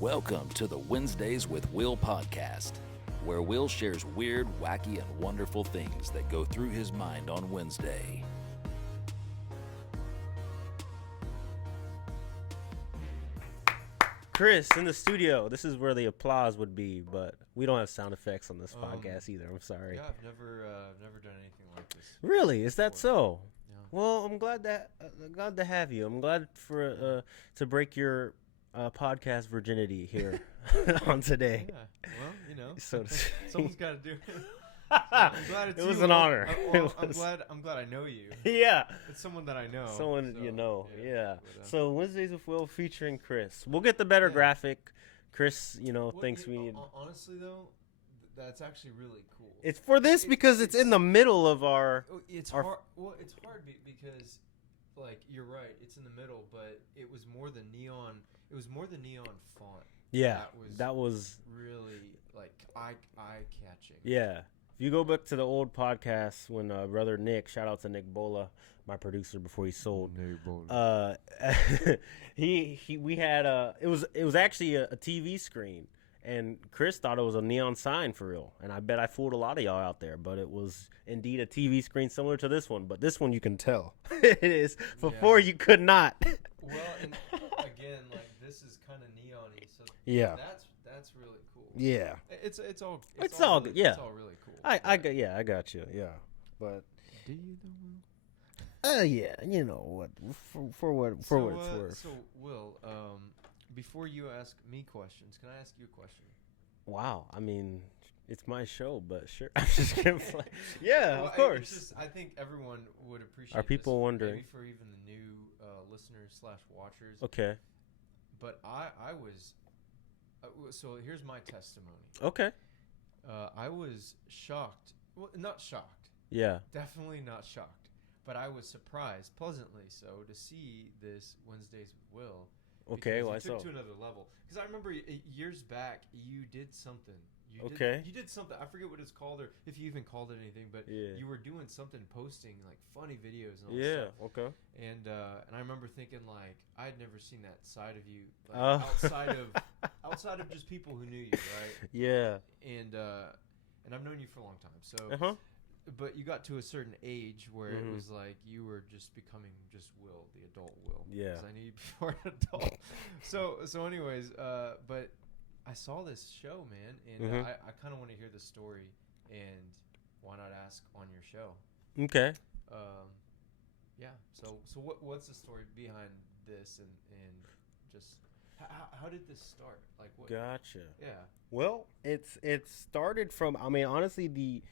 Welcome to the Wednesdays with Will podcast, where Will shares weird, wacky, and wonderful things that go through his mind on Wednesday. Chris in the studio. This is where the applause would be, but we don't have sound effects on this podcast either. I'm sorry. Yeah, I've never done anything like this. Really? Is that before. so? Yeah. Well, I'm glad to have you. I'm glad for to break your podcast virginity here on today. Yeah. Well, you know, So someone's got to do it. I'm glad it's it was you. an honor. I'm glad I know you. Yeah. It's someone that I know. Someone so, you know. Yeah. But, So Wednesdays with Will featuring Chris. We'll get the better graphic. Chris, well, thinks we need. Honestly, though, that's actually really cool. It's for this because it's in the middle of our. It's our hard. Well, it's hard because, like, you're right. It's in the middle, but it was more the neon. It was more the neon font. Yeah. That was was really like eye catching. Yeah. If you go back to the old podcast when brother Nick, shout out to Nick Bola, my producer before he sold. We had it was actually a TV screen, and Chris thought it was a neon sign for real, and I bet I fooled a lot of y'all out there, but it was indeed a TV screen similar to this one, but this one you can tell it is. Before you could not. Well, and again, like this is kind of neon-y, so Yeah. that's really cool. Yeah. It's all good, really, yeah. It's all really cool. I got you. Yeah. But Do you though? yeah, you know what for what it's worth. So Will, before you ask me questions, can I ask you a question? Wow, I mean, it's my show, but sure. I'm just kidding. Yeah, Well, of course. It's just, I think everyone would appreciate. Are people this, wondering? Maybe for even the new listeners/watchers. Okay. But I was. So here's my testimony. Okay. I was shocked. Well, not shocked. Yeah. Definitely not shocked. But I was surprised, pleasantly so, to see this Wednesdays with Will. Okay, Because why you took so? to another level. Because I remember years back, you did something. You did something. I forget what it's called, or if you even called it anything. But Yeah. you were doing something, posting like funny videos and all Yeah. that stuff. Okay. And I remember thinking like I'd never seen that side of you, like, outside of just people who knew you, right? Yeah. And I've known you for a long time. So. Uh-huh. But you got to a certain age where it Mhm. was like you were just becoming just Will, the adult Will. Yeah. Because I knew you before an adult. So anyways, but I saw this show, man, and Mhm. I kind of want to hear the story, and why not ask on your show? Okay. Yeah. So what's the story behind this, and just how did this start? Like what? Gotcha. Yeah. Well, it started from. I mean, honestly,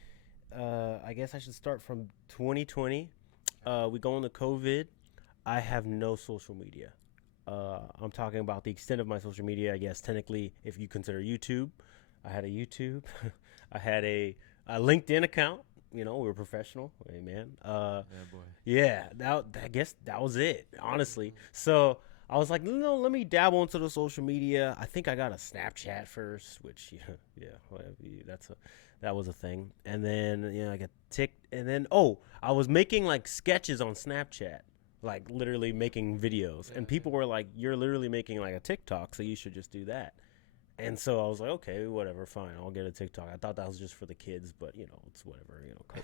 I guess I should start from 2020. We go into COVID. I have no social media. I'm talking about the extent of my social media. I guess technically, if you consider YouTube, I had a YouTube. I had a LinkedIn account. You know, we were professional. Amen. Yeah, boy. Yeah, I guess that was it, honestly. So I was like, no, let me dabble into the social media. I think I got a Snapchat first, which, yeah, whatever, that was a thing. And then, I got and then, I was making like sketches on Snapchat, like literally making videos. Yeah, and people were like, you're literally making like a TikTok, so you should just do that. And so I was like, okay, whatever, fine, I'll get a TikTok. I thought that was just for the kids, but, it's whatever, cool.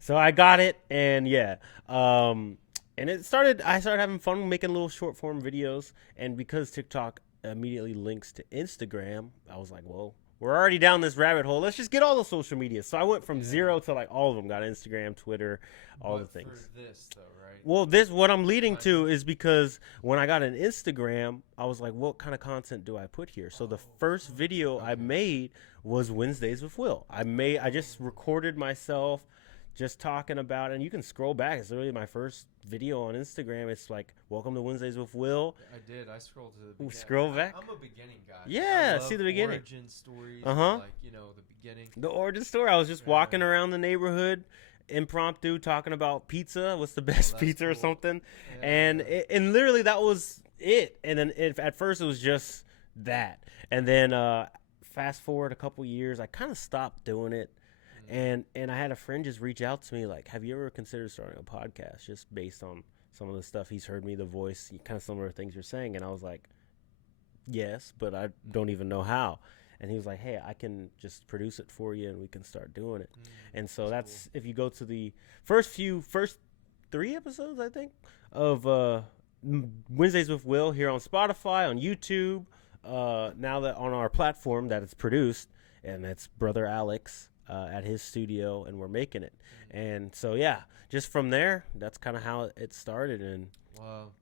So I got it, and yeah. And I started having fun making little short form videos. And because TikTok immediately links to Instagram, I was like, well, we're already down this rabbit hole. Let's just get all the social media. So I went from zero to like all of them. Got Instagram, Twitter, all the things. For this though, right? Well, what I'm leading to is because when I got an Instagram, I was like, what kind of content do I put here? So the first video I made was Wednesdays with Will. I just recorded myself just talking about it, and you can scroll back. It's literally my first video on Instagram. It's like, welcome to Wednesdays with Will. I did. I scrolled to the beginning. Scroll back? I'm a beginning guy. Yeah, I love see the beginning. Origin stories. Uh-huh. Like, the beginning. The origin story. I was just walking around the neighborhood, impromptu, talking about pizza. What's the best pizza or something? Yeah. And literally that was it. And then at first it was just that. And then fast forward a couple years, I kind of stopped doing it. And I had a friend just reach out to me like, have you ever considered starting a podcast just based on some of the stuff he's heard me, the voice, kind of similar things you're saying? And I was like, yes, but I don't even know how. And he was like, hey, I can just produce it for you and we can start doing it. And so that's if you go to the first 3 episodes, I think, of Wednesdays with Will here on Spotify, on YouTube, now that on our platform that it's produced, and it's Brother Alex at his studio, and we're making it. And so, yeah, just from there, that's kind of how it started. And Wow.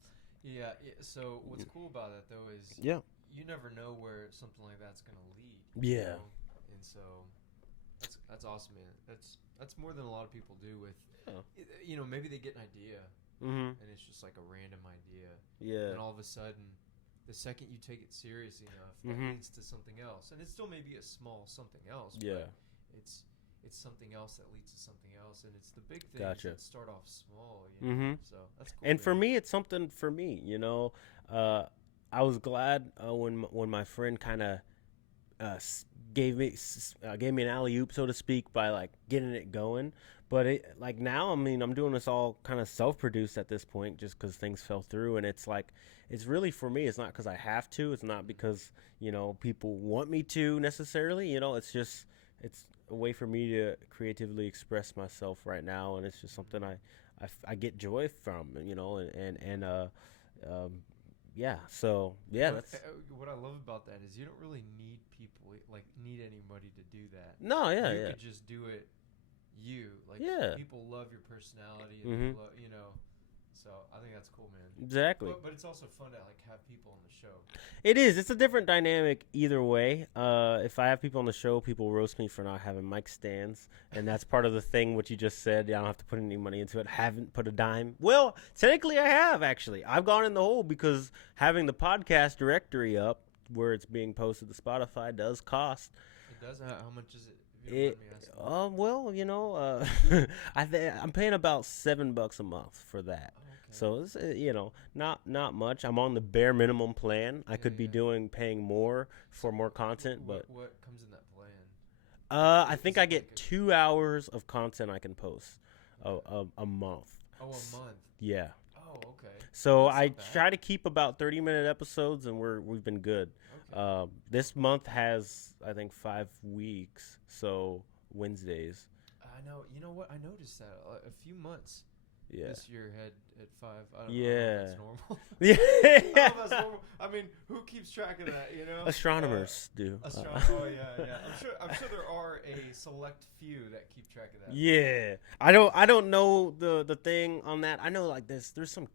Yeah. So what's cool about that though is yeah, you never know where something like that's gonna lead. Yeah. And so that's awesome, man. That's more than a lot of people do with. Maybe they get an idea, and it's just like a random idea. Yeah. And all of a sudden, the second you take it seriously enough, that leads to something else, and it still may be a small something else. Yeah. But it's something else that leads to something else, and it's the big things Gotcha. that start off small. You know? So that's cool. And man. for me, it's something for me, I was glad when my friend kind of gave me an alley oop, so to speak, by like getting it going. But like now, I mean, I'm doing this all kind of self-produced at this point, just because things fell through, and it's like it's really for me. It's not because I have to. It's not because people want me to necessarily. It's just it's a way for me to creatively express myself right now, and it's just something I get joy from, yeah. So yeah, But, that's what I love about that is you don't really need people, like need anybody to do that. no, yeah, You yeah. could just do it. Like Yeah. people love your personality, and so I think that's cool, man. Exactly. But it's also fun to like have people on the show. It is. It's a different dynamic either way. If I have people on the show, people roast me for not having mic stands, and that's part of the thing. What you just said, I don't have to put any money into it. Haven't put a dime. Well, technically, I have actually. I've gone in the hole because having the podcast directory up where it's being posted to Spotify does cost. It does. How much is it? If you don't mind me asking. I'm paying about $7 a month for that. Oh, okay. So it's not much. I'm on the bare minimum plan. I could be paying more for more content, but what comes in that plan? I think I get 2 hours of content I can post a month. Oh, a month. Yeah. Oh, okay. So That's I not bad. try to keep about 30-minute episodes, and we've been good. Okay. This month has, I think, 5 weeks, so Wednesdays. I know. You know what? I noticed that a few months Yeah. this year had 5. I don't know Yeah. if that's normal. Yeah. I don't know if that's normal. I mean, who keeps track of that? Astronomers do. Oh yeah. I'm sure there are a select few that keep track of that. Yeah. I don't know the thing on that. I know like there's some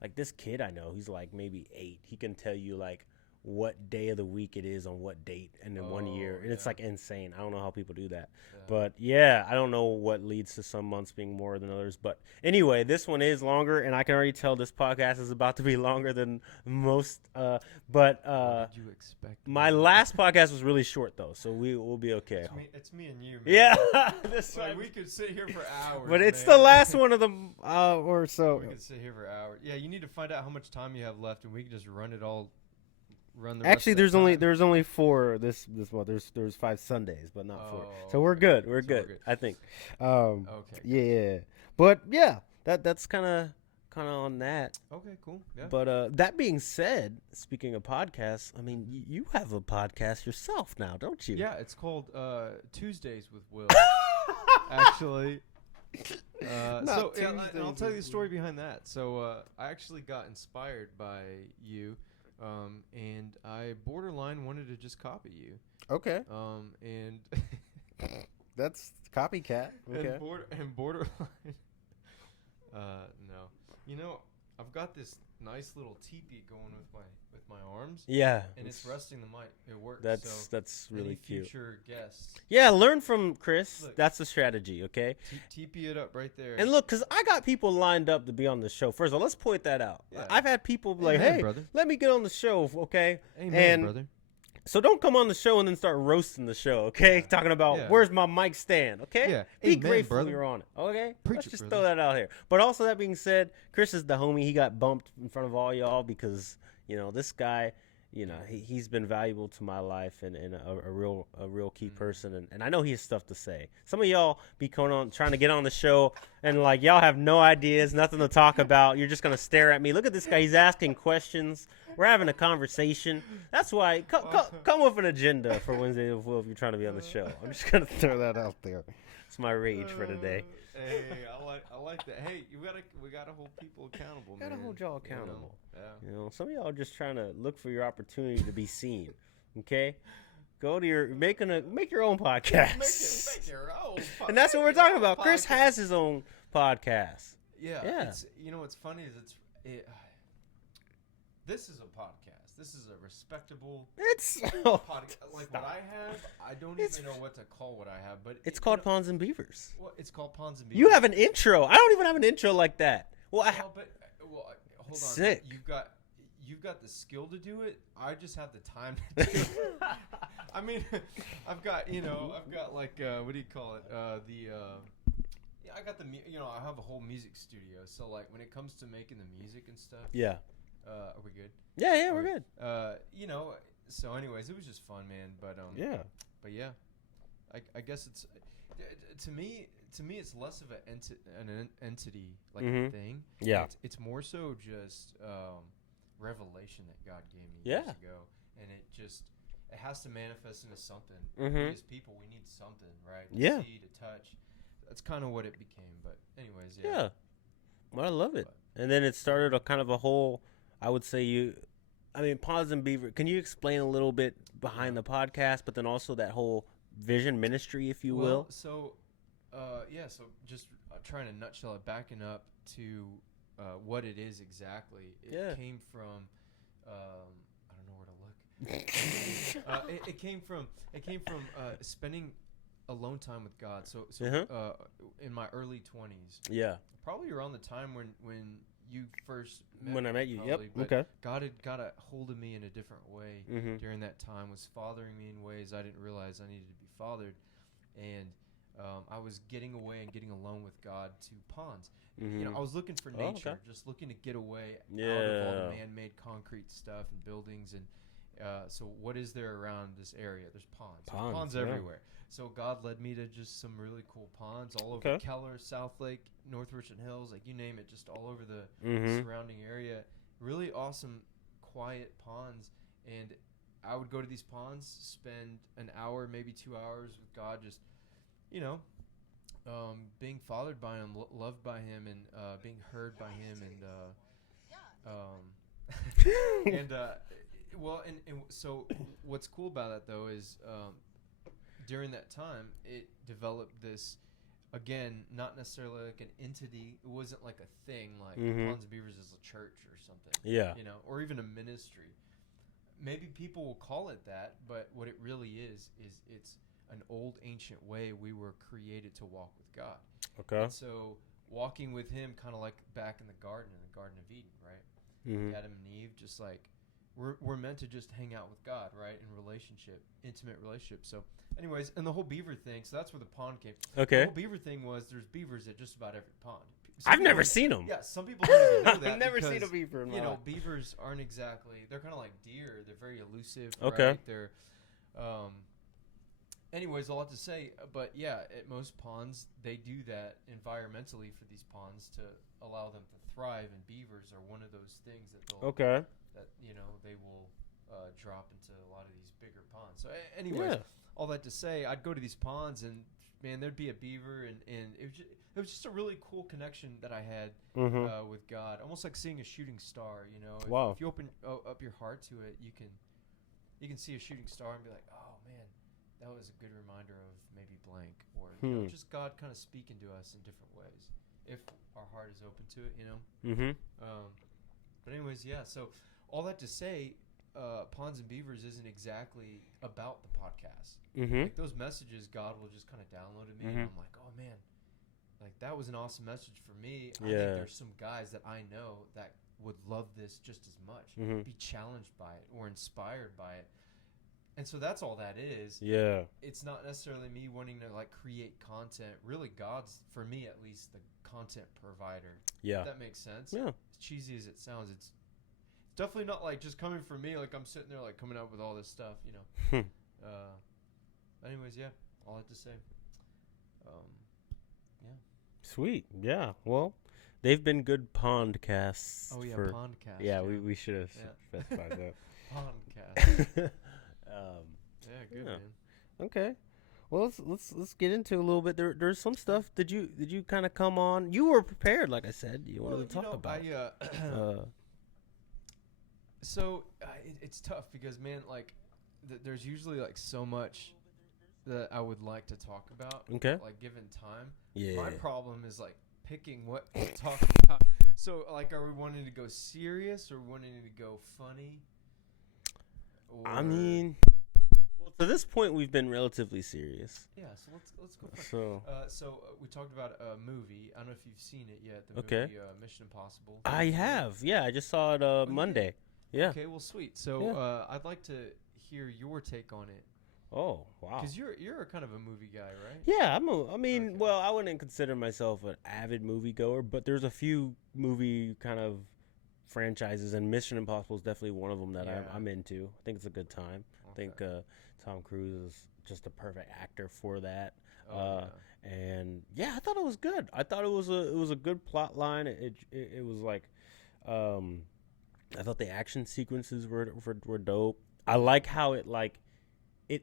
like this kid I know, he's like maybe 8. He can tell you like what day of the week it is on what date and in 1 year, and it's like insane. I don't know how people do that. But yeah, I don't know what leads to some months being more than others. But anyway, this one is longer, and I can already tell this podcast is about to be longer than most. But What did you expect? my last podcast was really short though, so we'll be okay. It's me and you, man. Yeah, this Like, one. we could sit here for hours. But it's man. the last one of the or so. We could sit here for hours. Yeah, you need to find out how much time you have left, and we can just run it all. Actually, there's only 4 this month. There's 5 Sundays, but not 4. So we're good. We're good. I think. Okay. Yeah. But yeah, that's kind of on that. Okay. Cool. Yeah. But that being said, speaking of podcasts, I mean, you have a podcast yourself now, don't you? Yeah, it's called Tuesdays with Will. Actually. And I'll tell you the story behind that. So I actually got inspired by you. And I borderline wanted to just copy you. Okay. And That's copycat. Okay. and borderline. No. I've got this nice little teepee going with my arms. Yeah. And it's resting the mic. It works. That's really any cute. future guests. Yeah, learn from Chris. Look. That's the strategy, okay? Teepee it up right there. And look, because I got people lined up to be on the show. First of all, let's point that out. Yeah. I've had people be like, Amen, hey, brother. let me get on the show, okay? Amen, and brother. So don't come on the show and then start roasting the show, okay? Talking about where's my mic stand, okay? Yeah. Be Amen, grateful brother. you're on it, okay? Preach Let's it, just brother. throw that out here. But also, that being said, Chris is the homie. He got bumped in front of all y'all because, this guy you know, he's been valuable to my life and a real key person. And I know he has stuff to say. Some of y'all be trying to get on the show and like y'all have no ideas, nothing to talk about. You're just going to stare at me. Look at this guy. He's asking questions. We're having a conversation. That's why come with an agenda for Wednesday with Will if you're trying to be on the show. I'm just going to throw that out there. It's my rage for today. Hey, I like that. Hey, we gotta hold people accountable, man. Gotta hold y'all accountable. Yeah. You know, some of y'all are just trying to look for your opportunity to be seen. Okay, go to make your own podcast. Make your own. And that's what we're talking about. Chris has his own podcast. Yeah. It's, you know what's funny is this is a podcast. This is a respectable podcast. Like what I have, I don't even know what to call what I have, but it's called Ponds and Beavers. Well, it's called Ponds and Beavers. You have an intro. I don't even have an intro like that. Well, hold on. Sick. You've got the skill to do it. I just have the time to do it. I mean, I've got like what do you call it? I got I have a whole music studio. So like when it comes to making the music and stuff. Yeah. Are we good? Yeah, we're good. So anyways, it was just fun, man. But yeah, I guess it's to me it's less of an entity like a thing. Yeah, it's more so just revelation that God gave me years ago, and it has to manifest into something. Mm-hmm. We as people, we need something, right? To see, to touch. That's kind of what it became. But anyways, yeah. Well, I love it. And then it started a kind of a whole. I would say Ponds and Beaver. Can you explain a little bit behind the podcast, but then also that whole vision ministry, if you will? So, so just trying to nutshell it, backing up to what it is exactly. It came from, I don't know where to look. It came from spending alone time with God. So in my early 20s. Yeah. Probably around the time when you first met when I met you. Probably, yep. Okay. God had got a hold of me in a different way during that time, was fathering me in ways I didn't realize I needed to be fathered. And I was getting away and getting alone with God to ponds. I was looking for nature, just looking to get away out of all the man-made concrete stuff and buildings. And so what is there around this area? There's ponds. There's ponds everywhere. So God led me to just some really cool ponds all over Keller, South Lake, North Richland Hills, like you name it, just all over the surrounding area. Really awesome, quiet ponds. And I would go to these ponds, spend an hour, maybe 2 hours with God, just, being fathered by Him, loved by Him, and being heard by Him. And so what's cool about that, though, is during that time, it developed this, again, not necessarily like an entity. It wasn't like a thing, like Ponds and Beavers is a church or something. Yeah. Or even a ministry. Maybe people will call it that, but what it really is it's an old ancient way we were created to walk with God. Okay. And so walking with Him, kind of like back in the Garden of Eden, right? Adam and Eve, just like we're meant to just hang out with God, right? In relationship, intimate relationship. So anyways, and the whole beaver thing, so that's where the pond came. Okay. The whole beaver thing was there's beavers at just about every pond. I've never seen them. Yeah, some people don't even know that. I've never seen a beaver in my life. Beavers aren't exactly, they're kind of like deer. They're very elusive. Okay. Right? They're, anyways, a lot to say. But yeah, at most ponds, they do that environmentally for these ponds to allow them to thrive. And beavers are one of those things that they'll, that, they will drop into a lot of these bigger ponds. So anyways, all that to say, I'd go to these ponds and, man, there'd be a beaver, and it was just a really cool connection that I had with God, almost like seeing a shooting star. Wow. If you open up your heart to it, you can see a shooting star and be like, oh man, that was a good reminder of maybe blank, or just God kind of speaking to us in different ways if our heart is open to it. But anyways, yeah. So all that to say, Ponds and Beavers isn't exactly about the podcast. Like those messages, God will just kind of download to me, and I'm like, oh man, like that was an awesome message for me. I think there's some guys that I know that would love this just as much, be challenged by it or inspired by it. And so that's all that is. Yeah. It's not necessarily me wanting to like create content. Really, God's, for me at least, the content provider. Yeah. If that makes sense. Yeah. As cheesy as it sounds, it definitely not like just coming from me. Like I'm sitting there like coming up with all this stuff, you know. Anyways, yeah, all I have to say. Yeah. Sweet. Yeah. Well, they've been good pondcasts. Oh yeah, for, podcast. Yeah, we should have specified that. Podcast. Yeah, good man. Okay. Well, let's get into a little bit. There's some stuff. Did you kind of come on? You were prepared, like I said. You wanted to talk about. It's tough because man, like, there's usually like so much that I would like to talk about. Okay. Like given time. Yeah. My problem is like picking what to talk about. So like, are we wanting to go serious or wanting to go funny? I mean. Well, to this point, we've been relatively serious. Yeah, so let's go. So we talked about a movie. I don't know if you've seen it yet. The movie Mission Impossible. I have. Yeah, I just saw it Monday. Yeah. Okay, well, sweet. So I'd like to hear your take on it. Oh, wow. Because you're a kind of a movie guy, right? Yeah, well, I wouldn't consider myself an avid moviegoer, but there's a few movie kind of franchises, and Mission Impossible is definitely one of them that I'm into. I think it's a good time. Okay. I think Tom Cruise is just a perfect actor for that. And yeah, I thought it was good. I thought it was a good plot line. It was like, I thought the action sequences were dope. I like how it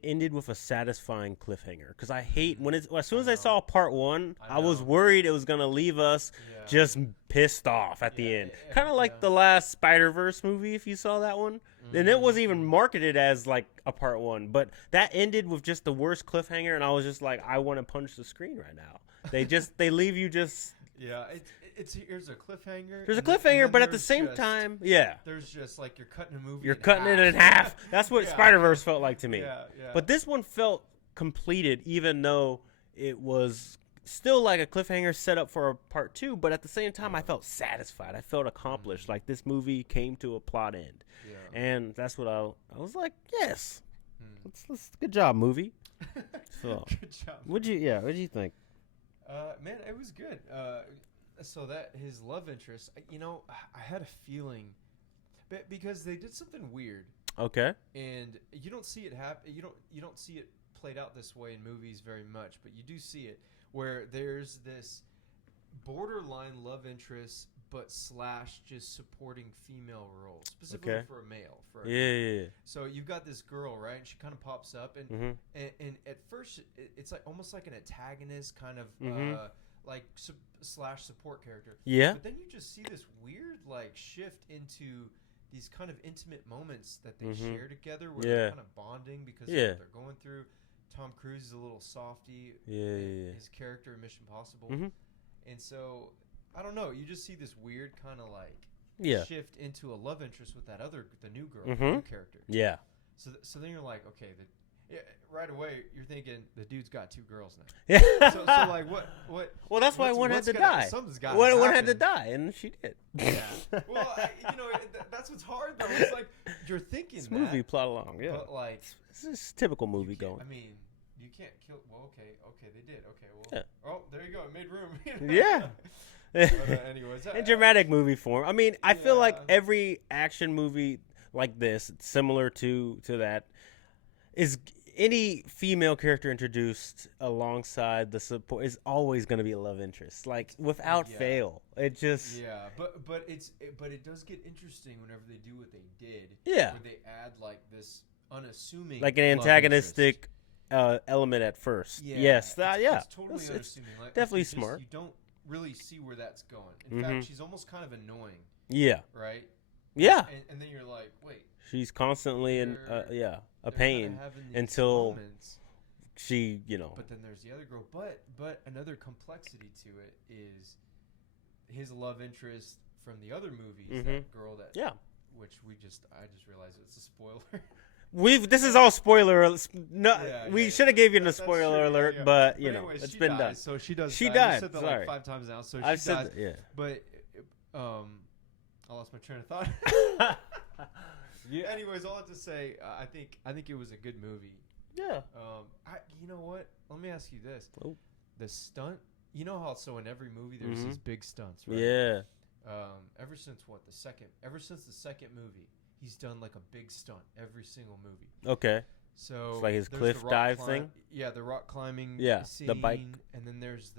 ended with a satisfying cliffhanger, because I hate when as soon as I saw part one, I was worried it was gonna leave us just pissed off at the end, kind of like the last Spider-Verse movie, if you saw that one. And it wasn't even marketed as like a part one, but that ended with just the worst cliffhanger, and I was just like, I want to punch the screen right now. They leave you just. Yeah, here's a cliffhanger. There's a cliffhanger, but at the same time, there's just like you're cutting a movie. You're cutting it in half. That's what Spider-Verse felt like to me. Yeah. But this one felt completed, even though it was still like a cliffhanger set up for a part two. But at the same time, I felt satisfied. I felt accomplished. Like this movie came to a plot end, and that's what I was like. Yes, let's good job, movie. So, good job. What'd you think? Man, it was good. So that his love interest, I had a feeling, because they did something weird. Okay. And you don't see it happen. You don't see it played out this way in movies very much, but you do see it where there's this borderline love interest, but / just supporting female role, specifically for a male. Yeah. So you've got this girl, right? And she kind of pops up, and at first it's like almost like an antagonist kind of / support character. Yeah. But then you just see this weird like shift into these kind of intimate moments that they share together, where they're kind of bonding because of what they're going through. Tom Cruise is a little softy. His character in Mission Impossible, and so. I don't know. You just see this weird kind of like shift into a love interest with the new girl, the new character. Yeah. So then you're like, okay, right away you're thinking the dude's got two girls now. Yeah. So like what? Well, that's why one had to die. Something's got one had to die, and she did. Yeah. Well, that's what's hard though. It's like you're thinking this movie plot along, but like this is typical movie going. I mean, you can't kill. Well, okay, they did. Okay, well, oh, there you go. It made room. Yeah. But, anyways, in dramatic movie form. I mean, I feel like every action movie like this, similar to that, is any female character introduced alongside the support is always going to be a love interest, like without fail. It just but it does get interesting whenever they do what they did. Yeah, where they add like this unassuming, like an antagonistic element at first. Yeah, yes, it's totally unassuming. Like, definitely smart. You don't really see where that's going. In fact, she's almost kind of annoying. Yeah. Right? Yeah. And then you're like, wait. She's constantly in a pain until she, But then there's the other girl. But another complexity to it is his love interest from the other movies, that girl which I just realized it's a spoiler. This is all spoiler. We should have gave you a spoiler alert, but anyways, it's been done. So she does. She die. died. You said that Sorry. like 5 times now. So I've she dies. said that, But I lost my train of thought. Anyways, all I have to say, I think it was a good movie. Yeah. You know what? Let me ask you this: the stunt. You know how in every movie there's these big stunts, right? Yeah. Ever since the second movie. he's done like a big stunt every single movie. Okay. So It's like his there's cliff the rock dive thing? Yeah, the rock climbing Yeah, scene. the bike. And then there's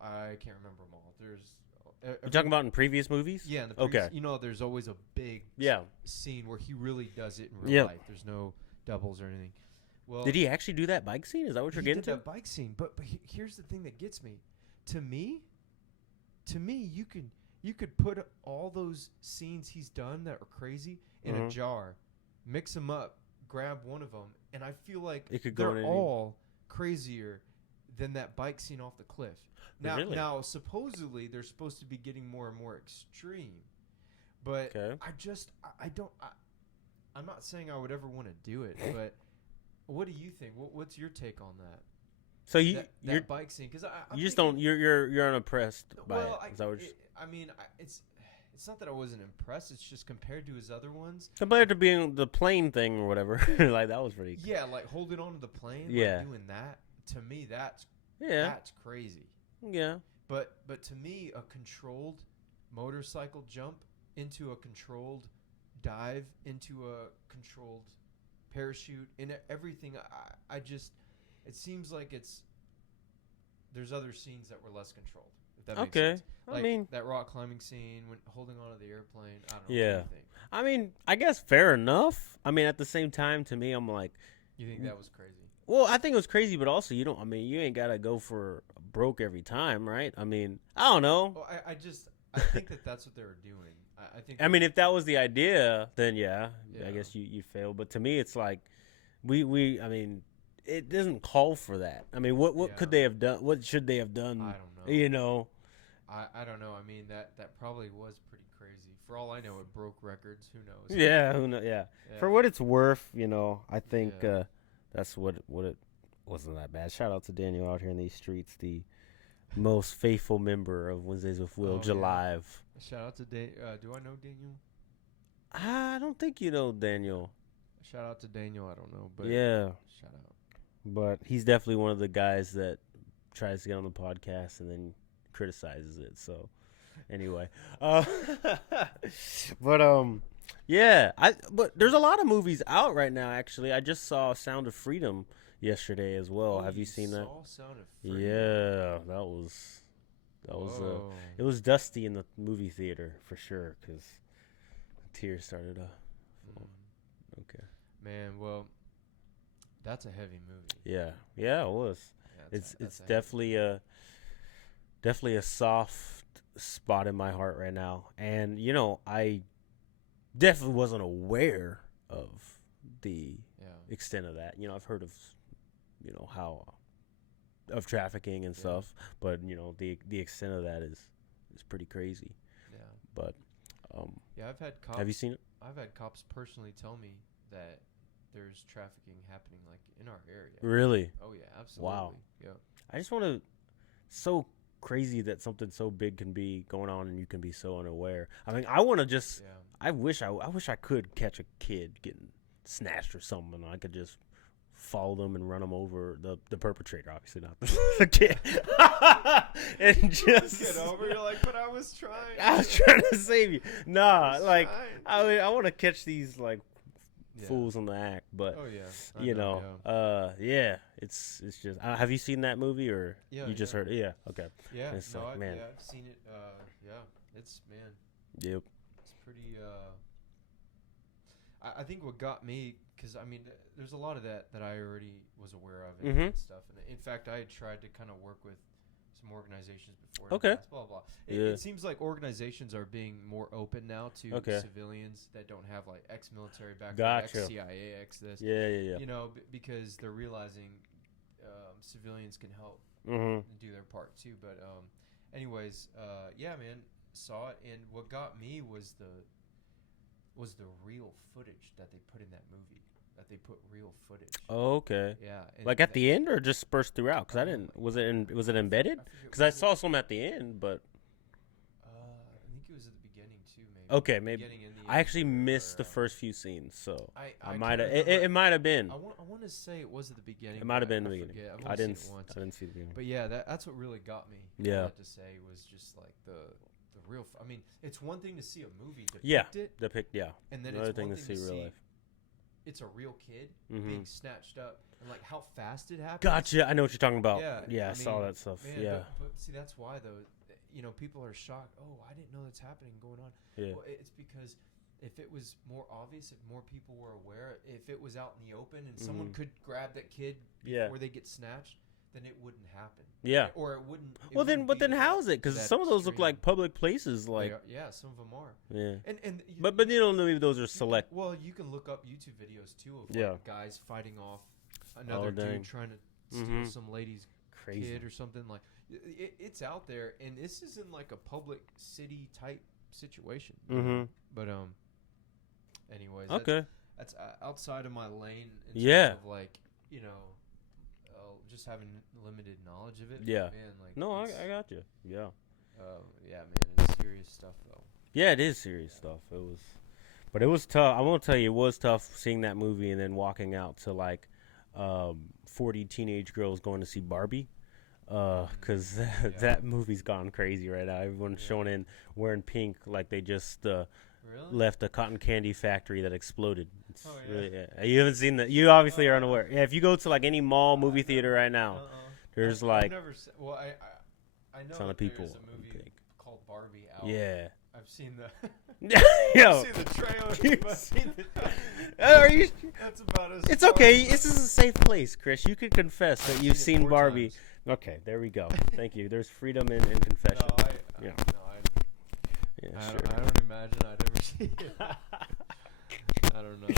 I can't remember them all. There's You're talking about in previous movies? Yeah, in the previous, Okay. you know, there's always a big scene where he really does it in real life. There's no doubles or anything. Well, did he actually do that bike scene? Is that what you're getting to? He did that bike scene, but here's the thing that gets me. To me, you could put all those scenes he's done that are crazy in a jar, mix them up, grab one of them, and I feel like they're all crazier than that bike scene off the cliff. Now, supposedly they're supposed to be getting more and more extreme, but I'm not saying I would ever want to do it, but what do you think? What's your take on that? So that bike scene, because you just don't you're unimpressed by it. Is that what it's not that I wasn't impressed. It's just compared to his other ones. Compared to being the plane thing or whatever, like that was pretty. Yeah, like holding on to the plane. Yeah, like doing that to me that's crazy. Yeah, but to me a controlled motorcycle jump into a controlled dive into a controlled parachute and everything. I just it seems like there's other scenes that were less controlled. If that makes sense. Like I mean that rock climbing scene when holding onto the airplane. I don't know. Yeah. What do you think? I mean, I guess fair enough. I mean, at the same time, to me, I'm like, you think that was crazy? Well, I think it was crazy, but also you don't. I mean, you ain't gotta go for broke every time, right? I mean, I don't know. Well, I think that's what they were doing. I think. I mean, if that was the idea, then yeah. I guess you failed. But to me, it's like we. I mean, it doesn't call for that. I mean, what could they have done? What should they have done? I don't know. You know. I don't know. I mean, that probably was pretty crazy. For all I know, it broke records. Who knows? Yeah, who knows? Yeah. For what it's worth, I think that's what it wasn't that bad. Shout out to Daniel out here in these streets, the most faithful member of Wednesdays with Will, Jalive. Shout out to do I know Daniel? I don't think you know Daniel. Shout out to Daniel. I don't know, but yeah. Shout out. But he's definitely one of the guys that tries to get on the podcast and then criticizes it. So anyway, but there's a lot of movies out right now. Actually, I just saw Sound of Freedom yesterday as well. Have you seen that? Sound of Freedom? Yeah, that was it was dusty in the movie theater for sure because tears started to fall. Okay, man. Well, that's a heavy movie. Yeah, it was. It's definitely a soft spot in my heart right now. And, I definitely wasn't aware of the extent of that. I've heard of, how of trafficking and stuff, but, the extent of that is pretty crazy. Yeah. But, I've had cops. Have you seen it? I've had cops personally tell me that there's trafficking happening, like, in our area. Really? Oh, yeah, absolutely. Wow. Yeah. I just want to, so crazy that something so big can be going on and you can be so unaware. I mean, I want to just, I wish I could catch a kid getting snatched or something and I could just follow them and run them over, the perpetrator, obviously not the kid. And just get over, you're like, but I was trying. I was trying to save you. Nah, like, I want to catch these, like, fools on the act, but it's just have you seen that movie or you just heard it? Okay. I've seen it. It's yep, it's pretty I think what got me, because I mean there's a lot of that I already was aware of and stuff, and in fact I had tried to kind of work with some organizations before. Okay. Blah blah. It seems like organizations are being more open now to civilians that don't have like ex-military background, ex-CIA, ex-this. Yeah. Because they're realizing civilians can help and do their part too. But anyways, man, saw it, and what got me was the real footage that they put in that movie. That they put real footage. Oh, okay. Yeah. Like at the end or just dispersed throughout? Because I didn't. Was it embedded? Because I saw some at the end, but. I think it was at the beginning too, maybe. Okay, maybe. I actually missed the first few scenes, so I might have. It might have been. I want to say it was at the beginning. It might have been the beginning. I didn't see the beginning. But yeah, that's what really got me. Yeah. I had to say was just like the the real. I mean, it's one thing to see a movie depict it. And then Another it's one thing to see real life. It's a real kid being snatched up, and like how fast it happens. Gotcha. I know what you're talking about. Yeah, I saw that stuff. Man, but see, that's why though. People are shocked. Oh, I didn't know that's happening going on. Yeah. Well, it's because if it was more obvious, if more people were aware, if it was out in the open and someone could grab that kid before they get snatched, then it wouldn't happen. Yeah. Or it wouldn't. But then how is it? Because some of those look like public places. Like some of them are. Yeah. And but you don't know maybe those are select. Well, you can look up YouTube videos too of guys fighting off another dude trying to steal some lady's kid or something like. It's out there, and this isn't like a public city type situation. But anyways, that's outside of my lane. In terms of like just having limited knowledge of it. Yeah. Man, like no, I got you. Yeah. Yeah, man, it's serious stuff though. Yeah, it is serious stuff. But it was tough. I won't tell you, it was tough seeing that movie and then walking out to like 40 teenage girls going to see Barbie. Because that movie's gone crazy right now. Everyone's showing in wearing pink like they just left a cotton candy factory that exploded. It's really, you haven't seen that. You obviously are unaware. Yeah, if you go to like any mall movie theater right now, there's like I know ton of people. There's a movie called Barbie out. Yeah. I've seen the Yo. I've seen the trailer. Are you? That's about as It's okay. This is a safe place, Chris. You can confess that you've seen Barbie. Times. Okay, there we go. Thank you. There's freedom in confession. No, I don't imagine I'd ever see it. I don't know.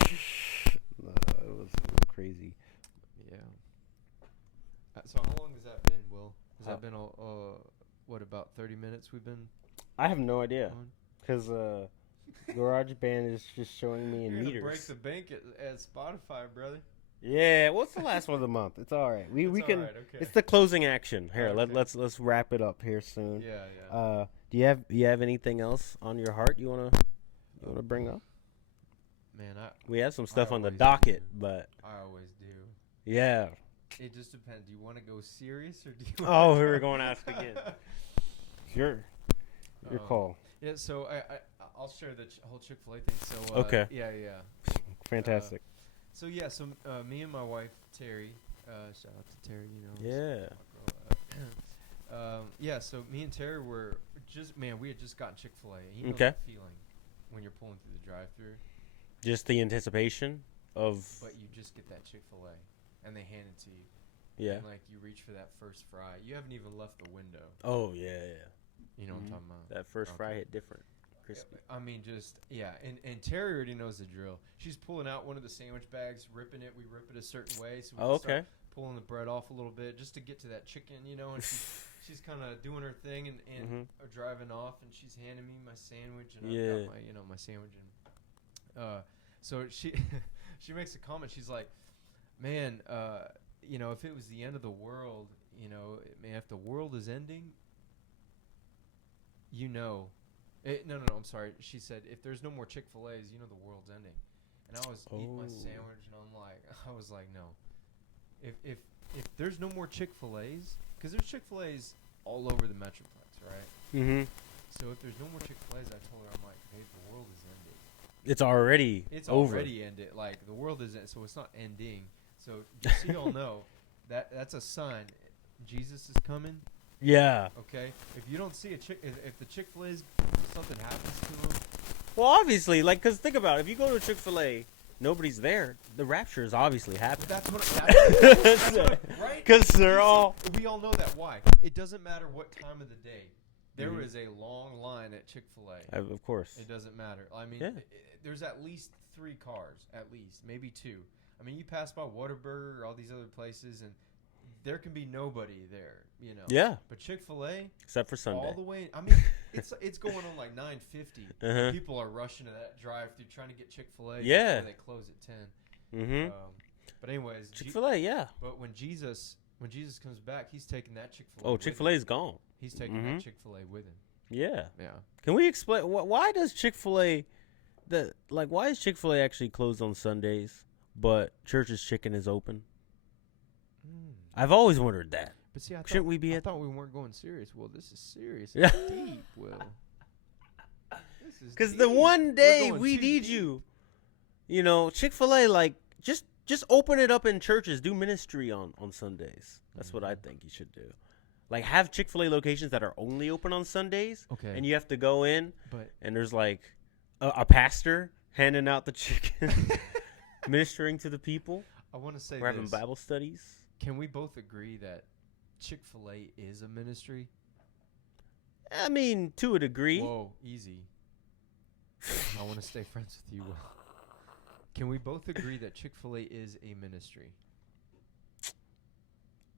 No, it was crazy. Yeah. So how long has that been, Will? Has that been about 30 minutes we've been? I have no idea, because GarageBand is just showing me in You're meters. Break the bank at Spotify, brother. Yeah, what's the last one of the month? It's all right. We can. All right, okay. It's the closing action. Here, Okay. let's wrap it up here soon. Yeah. Do you have anything else on your heart you wanna bring up? Man, we have some stuff on the always do. but I always do. Yeah. It just depends. Do you want to go serious or do you? Oh, here we're going to ask again. Your call. Yeah. So I'll share the whole Chick-fil-A thing. So okay. Yeah. Fantastic. So me and my wife Terry, shout out to Terry, Yeah. So me and Terry were we had just gotten Chick-fil-A. And you know Okay. that feeling when you're pulling through the drive-thru. Just the anticipation of. But you just get that Chick-fil-A, and they hand it to you. Yeah. And like you reach for that first fry, you haven't even left the window. Oh yeah. You know what I'm talking about? That first fry hit different. Crispy. I mean, and Terry already knows the drill. She's pulling out one of the sandwich bags, ripping it. We rip it a certain way, so we start pulling the bread off a little bit just to get to that chicken, and she's kind of doing her thing and driving off, and she's handing me my sandwich, and I've got my sandwich, and so she makes a comment. She's like, "Man, if it was the end of the world, if the world is ending, no, I'm sorry." She said, "If there's no more Chick-fil-A's, the world's ending." And I was eating my sandwich, and I was like, no. If there's no more Chick-fil-A's, because there's Chick-fil-A's all over the Metroplex, right? Mm-hmm. So if there's no more Chick-fil-A's, I told her, I'm like, hey, the world is ending. It's already over. Already ended. Like, the world isn't, so it's not ending. So just so y'all know, that's a sign. Jesus is coming. Yeah. Okay? If you don't see if the Chick-fil-A's, something happens to them. Well, obviously, because think about it. If you go to Chick-fil-A, nobody's there. The rapture is obviously happening. That's right? Because they're all. We all know that. Why? It doesn't matter what time of the day. There is a long line at Chick-fil-A. Of course. It doesn't matter. I mean, there's at least 3 cars, at least, maybe 2. I mean, you pass by Whataburger or all these other places, and there can be nobody there, Yeah. But Chick-fil-A, except for Sunday, all the way. I mean, it's going on like 9:50. People are rushing to that drive-through trying to get Chick-fil-A. Yeah. Before they close at 10. Mm-hmm. But anyways, Chick-fil-A, yeah. But when Jesus comes back, he's taking that Chick-fil-A. Oh, Chick-fil-A's gone. He's taking that Chick-fil-A with him. Yeah. Yeah. Can we explain why does Chick-fil-A why is Chick-fil-A actually closed on Sundays, but Church's Chicken is open? I've always wondered that. But see, shouldn't we be? I thought we weren't going serious. Well, this is serious. Yeah. It's deep, Will. Because the one day we need you, you know, Chick-fil-A, like, just open it up in churches. Do ministry on Sundays. That's what I think you should do. Like, have Chick-fil-A locations that are only open on Sundays. Okay. And you have to go in, and there's, like, a pastor handing out the chicken, ministering to the people. I want to say we're having Bible studies. Can we both agree that Chick-fil-A is a ministry? I mean, to a degree. Whoa, easy. I want to stay friends with you, Will. Can we both agree that Chick-fil-A is a ministry?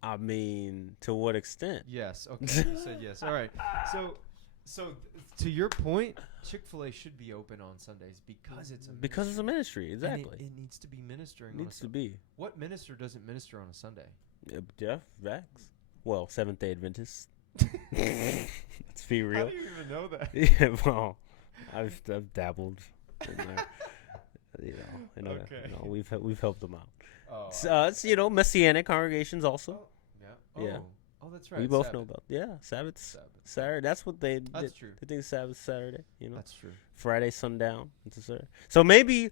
I mean, to what extent? Yes. Okay, you said yes. All right. So to your point, Chick-fil-A should be open on Sundays because it's a ministry. Because it's a ministry, exactly. It needs to be ministering. Needs to be. What minister doesn't minister on a Sunday? Yeah, facts. Well, Seventh-day Adventists. Let's be real. How do you even know that? Yeah, well, I've dabbled in there. Okay. We've helped them out. Oh, it's Messianic congregations also. yeah. Oh, that's right. We both know about Sabbath. Saturday. That's what they. That's true. They think Sabbath Saturday. That's true. Friday sundown into Saturday. So maybe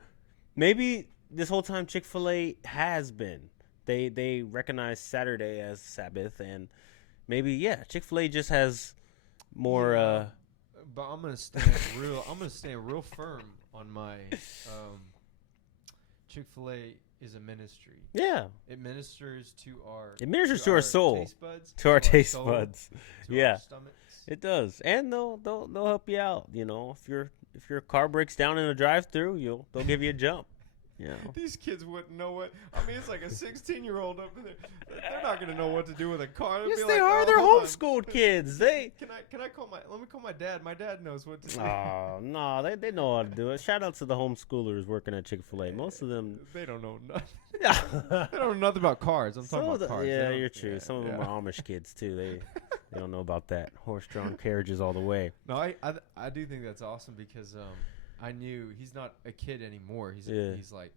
this whole time Chick-fil-A has been. They recognize Saturday as Sabbath, and maybe Chick-fil-A just has more. But I'm gonna stand real firm on my Chick-fil-A is a ministry. Yeah. It ministers to our our soul, taste buds, to our taste soul, buds. to our stomachs. It does, and they'll help you out. You know, if your car breaks down in a drive-through, they'll give you a jump. Yeah. These kids wouldn't know what. I mean, it's like a 16-year-old up there. They're not gonna know what to do with a car. They'll Yes, be they like, are. Oh, They're hold on. homeschooled kids. They. Can I call let me call my dad. My dad knows what to do. Oh no, they know how to do it. Shout out to the homeschoolers working at Chick-fil-A. Most of them. They don't know nothing. They don't know nothing about cars. I'm talking about cars. Yeah, you're true. Some of them are Amish kids too. They don't know about that horse-drawn carriages all the way. No, I do think that's awesome because I knew he's not a kid anymore. He's like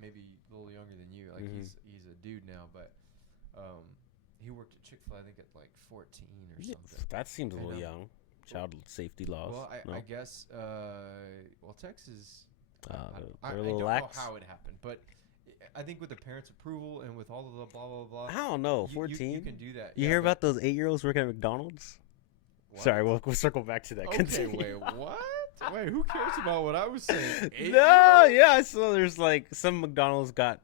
maybe a little younger than you. Like he's a dude now, but he worked at Chick-fil-A I think at like 14 or something. That seems a little young. Child safety laws. Well, I guess Texas. I they're a don't little know lax. how it happened, but I think with the parents' approval and with all of the blah blah blah. I don't know. 14. You can do that. You hear about those 8-year-olds working at McDonald's? What? Sorry, we'll circle back to that. Okay, Continue. wait, what? Wait, who cares about what I was saying? No, yeah. So there's like some McDonald's got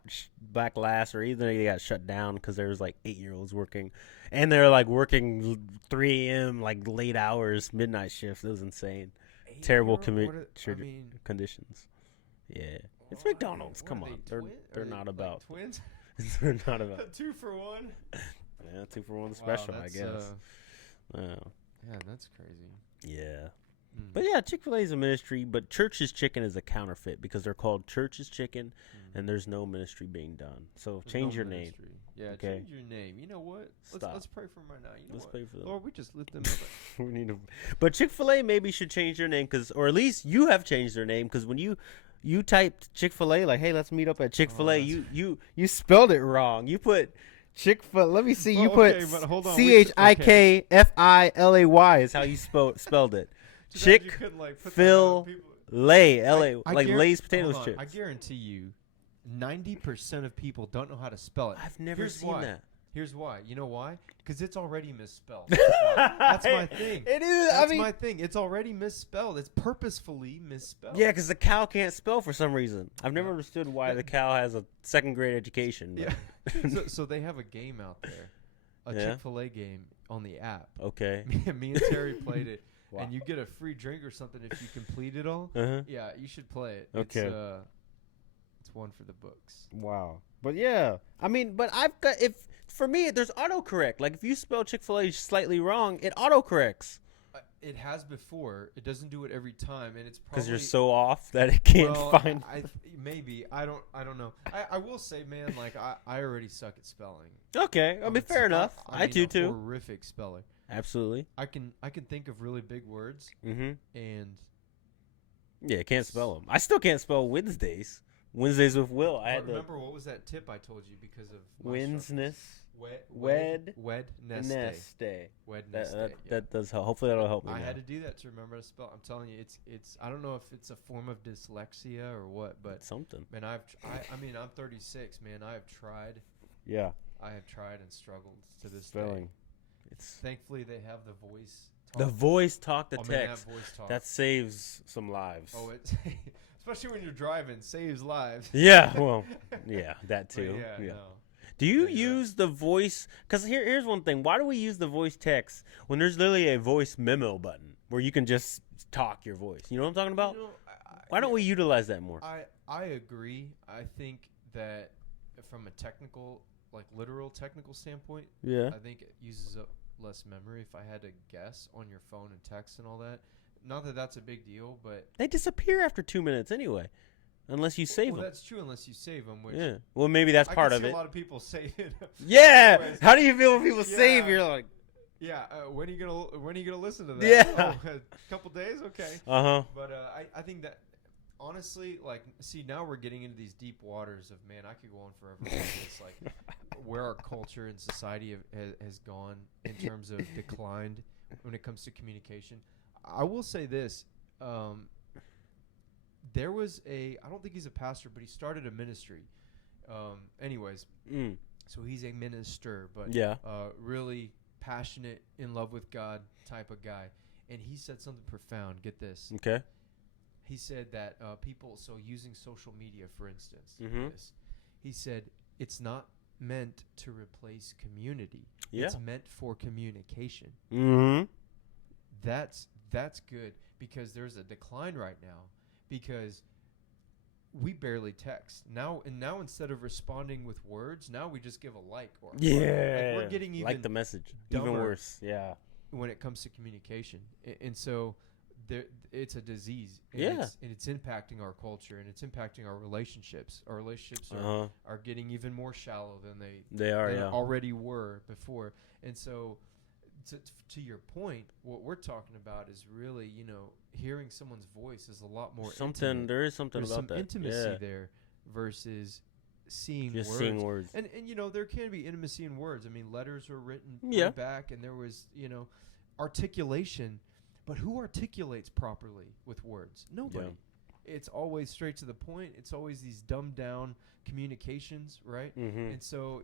backlash, or either they got shut down because there was like 8-year-olds working, and they're like working 3 a.m. like late hours, midnight shift. It was insane. Terrible conditions. Yeah, it's McDonald's. Come on, they're not about like twins. They're not about 2 for 1. Yeah, 2 for 1 special, I guess. Yeah, that's crazy. Yeah. But yeah, Chick-fil-A is a ministry, but Church's Chicken is a counterfeit because they're called Church's Chicken, and there's no ministry being done. So change your name. Yeah, okay? Change your name. You know what? Let's pray for them right now. You know Let's pray for them. Lord, we just lift them up. We need to, but Chick-fil-A maybe should change their name, or at least you have changed their name, because when you typed Chick-fil-A, like, hey, let's meet up at Chick-fil-A, you spelled it wrong. You put Chick-fil-A. Let me see. You put Chickfilay is how you spelled it. Chick-fil-A, L-A, like Lay's potato chips. I guarantee you, 90% of people don't know how to spell it. I've never seen that. Here's why. You know why? Because it's already misspelled. That's my thing. It is. That's my thing. It's already misspelled. It's purposefully misspelled. Yeah, because the cow can't spell for some reason. I've never understood why the cow has a 2nd grade education. Yeah. so they have a game out there, a Chick-fil-A game on the app. Okay. Me and Terry played it. Wow. And you get a free drink or something if you complete it all. Yeah, you should play it. Okay. It's one for the books. Wow. But for me, there's autocorrect. Like if you spell Chick-fil-A slightly wrong, it autocorrects. It has before. It doesn't do it every time, and it's probably because you're so off that it can't find. Maybe I don't know. I will say, man, like I already suck at spelling. Okay, I mean fair enough. I do too. Horrific speller. Absolutely. I can think of really big words. Mm-hmm. And yeah, can't spell them. I still can't spell Wednesdays. Wednesdays with Will. I had remember what was that tip I told you because of Wednesness. Wednesday. That does help. Hopefully that'll help me. I had to do that to remember to spell. I'm telling you, it's. I don't know if it's a form of dyslexia or what, but it's something. Man, I mean, I'm 36. Man, I have tried. Yeah. I have tried and struggled to this Spelling. day. Thankfully they have the voice. The voice talk to text. that voice talk. That saves some lives. Oh, especially when you're driving, saves lives. Yeah. Well. Yeah. That too. Yeah. No. Do you use the voice? Because here's one thing. Why do we use the voice text when there's literally a voice memo button where you can just talk your voice? You know what I'm talking about? Why don't we utilize that more? I agree. I think that from a technical, like literal technical standpoint, I think it uses up less memory. If I had to guess on your phone and text and all that, not that that's a big deal, but they disappear after 2 minutes anyway. Unless you save them. Well, that's true. Unless you save them. Which Well, maybe that's part of it. A lot of people save it. Yeah. Anyways, how do you feel when people save? You're like, yeah. When are you gonna listen to that? Yeah. Oh, a couple days. Okay. But I think that honestly, like, see, now we're getting into these deep waters of man. I could go on forever with this, like where our culture and society has gone in terms of declined when it comes to communication. I will say this. There was I don't think he's a pastor, but he started a ministry. Anyways, so he's a minister, but really passionate, in love with God type of guy. And he said something profound. Get this. Okay. He said that people, so using social media, for instance, he said it's not meant to replace community. Yeah. It's meant for communication. Mm-hmm. That's good because there's a decline right now. Because we barely text now instead of responding with words, now we just give a like or like we're getting even like the message even worse. Yeah, when it comes to communication, and so it's a disease. And it's impacting our culture and it's impacting our relationships. Our relationships are getting even more shallow than they already were before. And so, to your point, what we're talking about is really, hearing someone's voice is a lot more intimate. There is something There's about some that. intimacy there versus seeing words. And there can be intimacy in words. I mean, letters were written back, and there was articulation, but who articulates properly with words? Nobody. Yeah. It's always straight to the point. It's always these dumbed down communications, right? Mm-hmm. And so,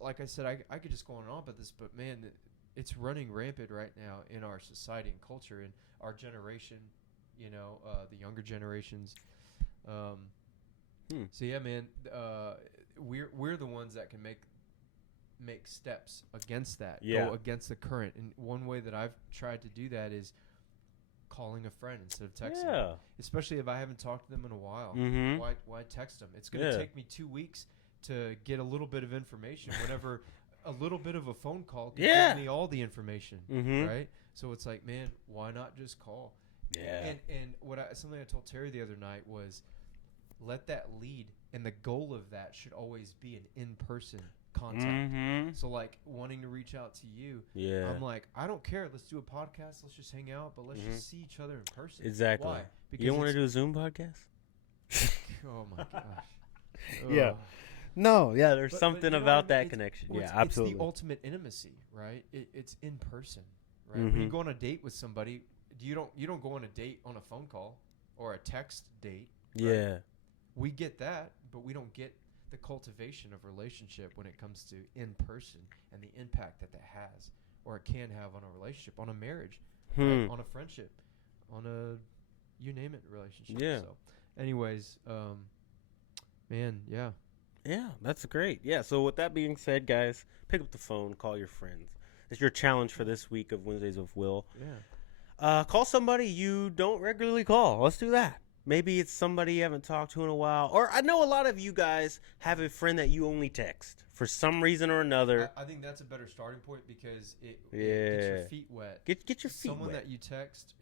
like I said, I could just go on and on about this, but man, it's running rampant right now in our society and culture and our generation, the younger generations. So yeah, man, we're the ones that can make steps against that, go against the current. And one way that I've tried to do that is calling a friend instead of texting them. Especially if I haven't talked to them in a while. Mm-hmm. Why text them? It's going to take me 2 weeks to get a little bit of information whenever a little bit of a phone call can give me all the information, right? So it's like, man, why not just call? Yeah. And something I told Terry the other night was, let that lead, and the goal of that should always be an in-person contact. Mm-hmm. So like wanting to reach out to you, I'm like, I don't care. Let's do a podcast. Let's just hang out, but let's just see each other in person. Exactly. Why? Because you don't want to do a Zoom podcast? Oh my gosh. Yeah. No, there's something about that connection. Absolutely. It's the ultimate intimacy, right? It's in person, right? Mm-hmm. When you go on a date with somebody, you don't go on a date on a phone call or a text date. Right? Yeah. We get that, but we don't get the cultivation of relationship when it comes to in person and the impact that has or it can have on a relationship, on a marriage, right? On a friendship, on a you name it relationship. Yeah. So, anyways, man, yeah. Yeah, that's great. Yeah, so with that being said, guys, pick up the phone, call your friends. It's your challenge for this week of Wednesdays with Will. Yeah. Call somebody you don't regularly call. Let's do that. Maybe it's somebody you haven't talked to in a while. Or I know a lot of you guys have a friend that you only text for some reason or another. I think that's a better starting point because it gets your feet wet. Get your feet Someone wet. That you text,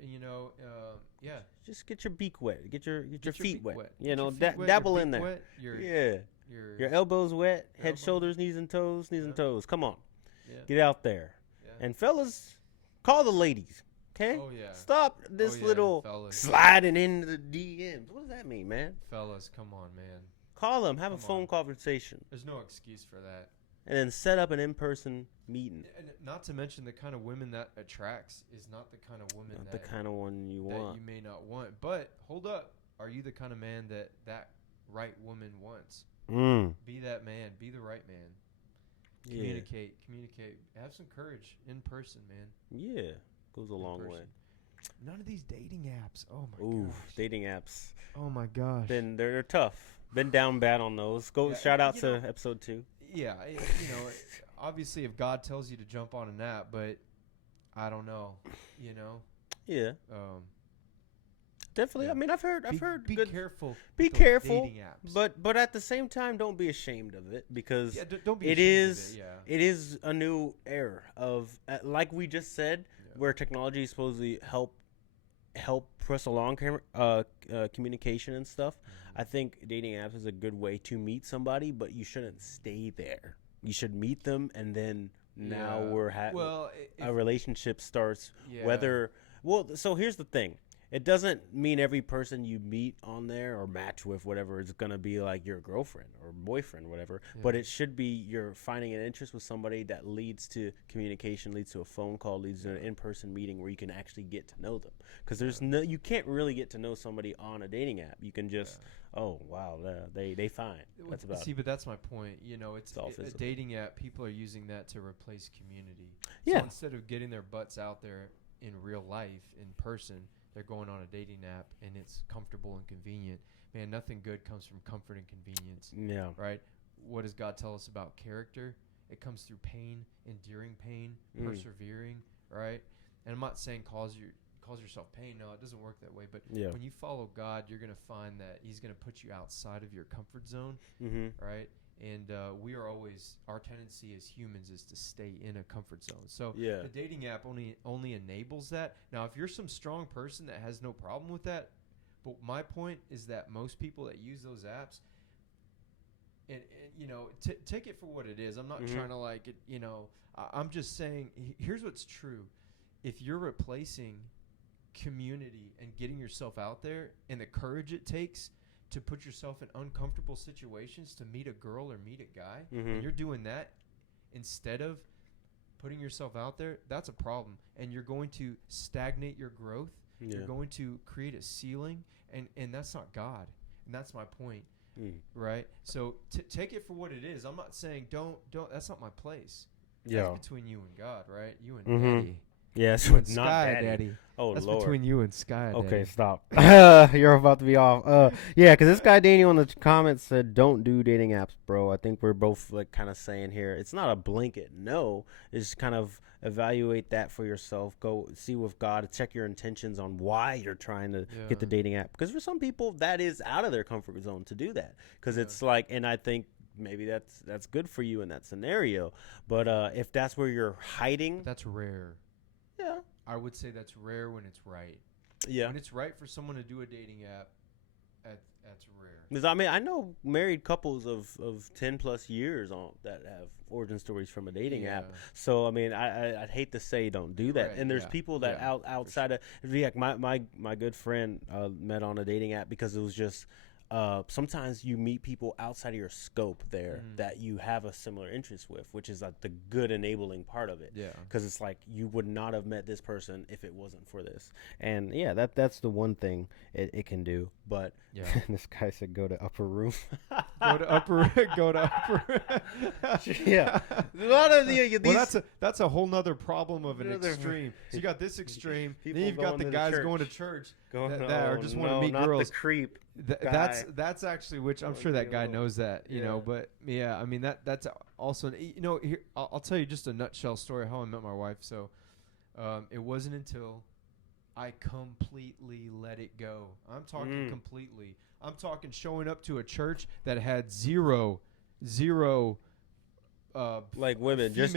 Just get your beak wet. Get your feet wet. Wet, dabble in there. Wet, your elbows wet, head, shoulders, knees and toes. Come on. Yeah. Get out there. Yeah. And fellas, call the ladies. Okay? Oh, yeah. Stop this yeah, little fellas. sliding into the DMs. What does that mean, man? Fellas, come on, man. Call them. Have a Come phone on. conversation. There's no excuse for that. And then set up an in-person meeting. And not to mention the kind of women that attracts is not the kind of woman Not the kind of one you want. that you may not want. But hold up. Are you the kind of man that right woman wants? Be that man. Be the right man. Communicate. Have some courage in person, man. Yeah. Goes a long way. None of these dating apps. Oh my gosh. Dating apps. Oh my gosh. They're tough. Been down bad on those. Shout out to episode 2. Yeah, obviously if God tells you to jump on an app, but I don't know, Yeah. Definitely. Yeah. I mean, I've heard be good. careful. Be with those careful. dating apps. But at the same time, don't be ashamed of it because don't be it ashamed is of it, it is a new era of like we just said, where technology is supposedly help press along communication and stuff. I think dating apps is a good way to meet somebody, but you shouldn't stay there. You should meet them, and then now we're having a relationship starts. So here's the thing. It doesn't mean every person you meet on there or match with, whatever, is going to be like your girlfriend or boyfriend, whatever. Yeah. But it should be you're finding an interest with somebody that leads to communication, leads to a phone call, leads to an in-person meeting where you can actually get to know them. Because you can't really get to know somebody on a dating app. You can just, oh, wow, they fine. That's about it. But that's my point. It's a dating app. People are using that to replace community. So instead of getting their butts out there in real life, in person, they're going on a dating app, and it's comfortable and convenient. Man, nothing good comes from comfort and convenience. Yeah. Right? What does God tell us about character? It comes through pain, enduring pain, persevering, right? And I'm not saying cause yourself pain. No, it doesn't work that way. But when you follow God, you're going to find that he's going to put you outside of your comfort zone, right? And our tendency as humans is to stay in a comfort zone. So the dating app only enables that. Now, if you're some strong person that has no problem with that, but my point is that most people that use those apps, and take it for what it is. I'm not trying to like it. I'm just saying. Here's what's true. If you're replacing community and getting yourself out there and the courage it takes to put yourself in uncomfortable situations to meet a girl or meet a guy, and you're doing that instead of putting yourself out there, that's a problem. And you're going to stagnate your growth. You're going to create a ceiling, and that's not God. And that's my point, right? So take it for what it is. I'm not saying don't. That's not my place. That's between you and God, right? You and Daddy. Yes, you and not Sky Daddy. Oh, that's Lord. between you and Sky. Okay, Daddy. stop. You're about to be off. Yeah, because this guy Daniel in the comments said, "Don't do dating apps, bro." I think we're both like kind of saying here, it's not a blanket no. It's kind of evaluate that for yourself. Go see with God. Check your intentions on why you're trying to get the dating app. Because for some people, that is out of their comfort zone to do that. Because it's like, and I think maybe that's good for you in that scenario. But if that's where you're hiding, that's rare. Yeah. I would say that's rare when it's right. Yeah. When it's right for someone to do a dating app, that's rare. Because I mean, I know married couples of 10 plus years that have origin stories from a dating app. So I mean, I'd hate to say don't do that. Right, and there's people that outside of like my good friend met on a dating app because it was just. Sometimes you meet people outside of your scope there that you have a similar interest with, which is like the good enabling part of it. Yeah. Because it's like you would not have met this person if it wasn't for this. And that's the one thing it can do. But this guy said go to upper room. Go to upper. Yeah. A lot of these. That's a whole nother problem of an extreme. So you got this extreme. Then you've got the guys going to church that or just want to meet girls. The creep. That's actually, which I'm sure that guy knows that, you know, but I mean, that's also, here, I'll tell you just a nutshell story how I met my wife. So, it wasn't until I completely let it go. I'm talking completely. I'm talking showing up to a church that had zero, like women, just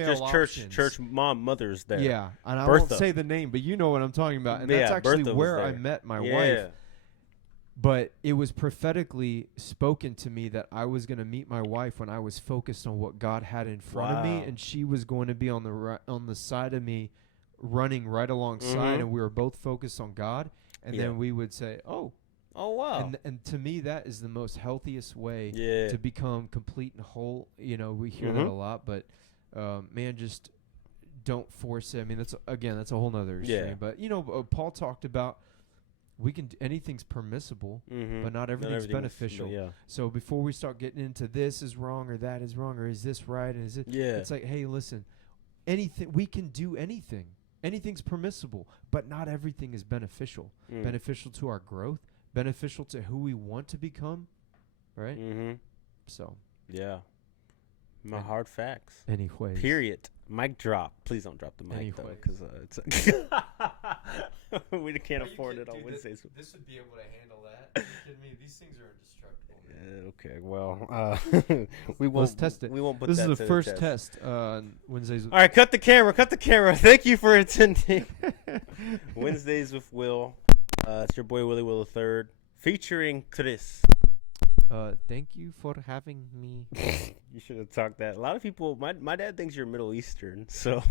church mothers there. Yeah, and I won't say the name, but you know what I'm talking about. And that's actually where I met my wife. But it was prophetically spoken to me that I was going to meet my wife when I was focused on what God had in front of me, and she was going to be on the side of me running right alongside, and we were both focused on God, and then we would say, "Oh, wow!" And to me, that is the most healthiest way Yeah. to become complete and whole. You know, we hear that a lot, but man, just don't force it. I mean, that's a whole nother extreme. Yeah. But Paul talked about anything's permissible, but not everything's beneficial. Yeah. So before we start getting into this is wrong or that is wrong or is this right and is it, it's like, hey, listen, we can do anything. Anything's permissible, but not everything is beneficial. Beneficial to our growth, beneficial to who we want to become, right? So yeah, my hard facts. Anyways, period. Mic drop. Please don't drop the mic though, because it's we can't afford it on Wednesdays. This would be able to handle that. Are you kidding me? These things are indestructible. Okay, well, we won't. Let's test it. We won't put this that is the to first the test on Wednesdays. All right, cut the camera. Cut the camera. Thank you for attending Wednesdays with Will. It's your boy Willie Will III, featuring Chris. Thank you for having me. You should have talked that. A lot of people, my dad thinks you're Middle Eastern, so.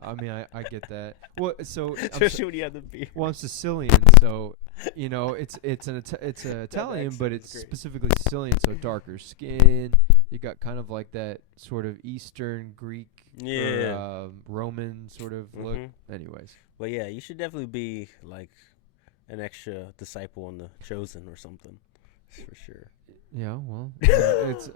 I mean, I get that. Well, so especially when you have the beard. Well, I'm Sicilian, so it's Italian, but it's specifically Sicilian, so darker skin. You got kind of like that sort of Eastern Greek, or, Roman sort of look. Anyways, well, yeah, you should definitely be like an extra disciple in the Chosen or something, for sure. Yeah, well, it's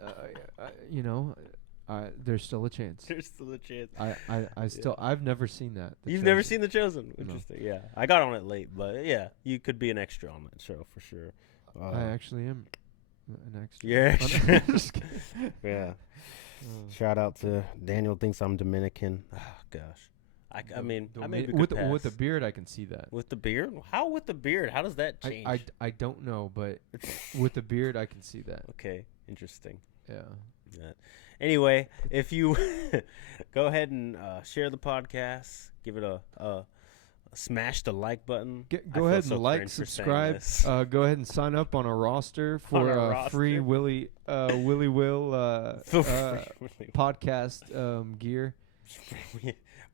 there's still a chance. There's still a chance. I've never seen that. You've never seen The Chosen? Interesting. No. Yeah, I got on it late, but yeah, you could be an extra on that show for sure. I actually am an extra. Yeah. Yeah. Shout out to Daniel. Thinks I'm Dominican. Oh gosh. I mean, with the beard, I can see that. With the beard? How with the beard? How does that change? I don't know, but with the beard, I can see that. Okay, interesting. Yeah. Anyway, if you go ahead and share the podcast, give it a smash the like button. Go ahead and like, subscribe. Go ahead and sign up on our roster for free Willie Will podcast gear.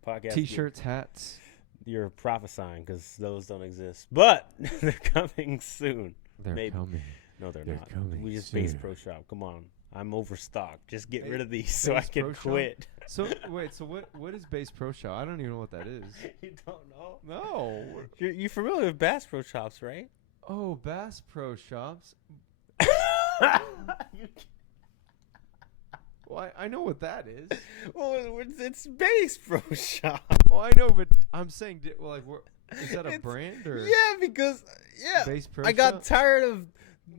Podcast T-shirts, hats. You're prophesying because those don't exist, but they're coming soon. They're coming. No, they're not. We just Base Pro Shop. Come on, I'm overstocked. Just get rid of these so I can quit. So wait, so what is Base Pro Shop? I don't even know what that is. You don't know? No. You're familiar with Bass Pro Shops, right? Oh, Bass Pro Shops. Well, I know what that is. Well, it's Bass Pro Shop. Well, I know, but I'm saying, is that a brand or? Yeah, because Bass Pro I got tired of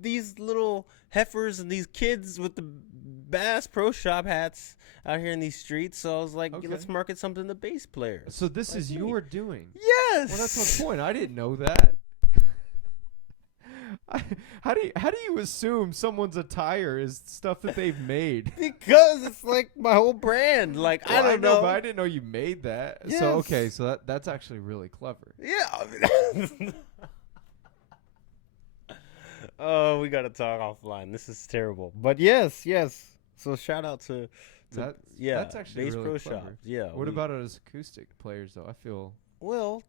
these little heifers and these kids with the Bass Pro Shop hats out here in these streets. So I was like, let's market something to bass players. So this is your doing? Yes. Well, that's my point. I didn't know that. How do you assume someone's attire is stuff that they've made? Because it's like my whole brand. Like, well, I don't know. But I didn't know you made that. Yes. So that's actually really clever. Yeah. Oh, we gotta talk offline. This is terrible. But yes. So shout out to that's actually Bass really Pro clever. Shop. Yeah. What about it as acoustic players though? I feel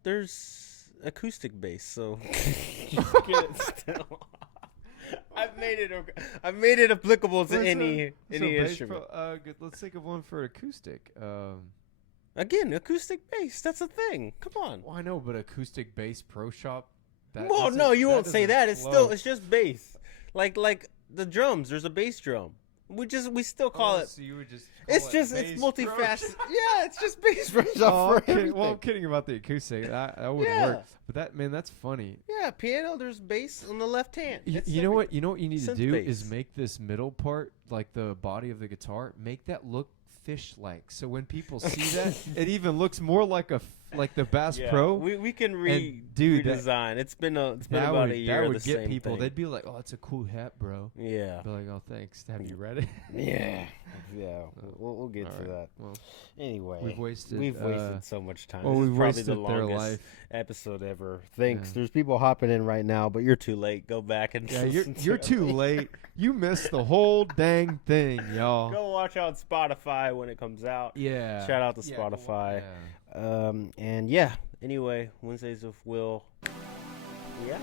there's acoustic bass, so get it still. I've made it applicable to any instrument. Let's think of one for acoustic. Again, acoustic bass. That's a thing. Come on. Well, I know, but acoustic bass Pro Shop. Well, no, you won't say that. It's just bass. Like the drums. There's a bass drum. We still call it. So you would just. It's multifaceted. Yeah, it's just Bass Pro Shop for everything. Well, I'm kidding about the acoustic. That wouldn't work. But that's funny. Yeah, piano. There's bass on the left hand. You know what you need to do is make this middle part, like the body of the guitar, make that look fish-like. So when people see that, it even looks more like the Bass Pro. We can redesign. It's been about a year. That would get people. Thing. They'd be like, "Oh, that's a cool hat, bro." Yeah. Be like, "Oh, thanks. Have you read it?" Yeah. We'll get to that. Well, anyway, we've wasted so much time. Well, this we've is probably wasted the longest their life episode ever. Thanks. There's people hopping in right now, but you're too late. Go back and you're too late. You missed the whole dang thing, y'all. Go watch out Spotify when it comes out. Yeah. Shout out to Spotify. And yeah, anyway, Wednesdays with Will. Yeah.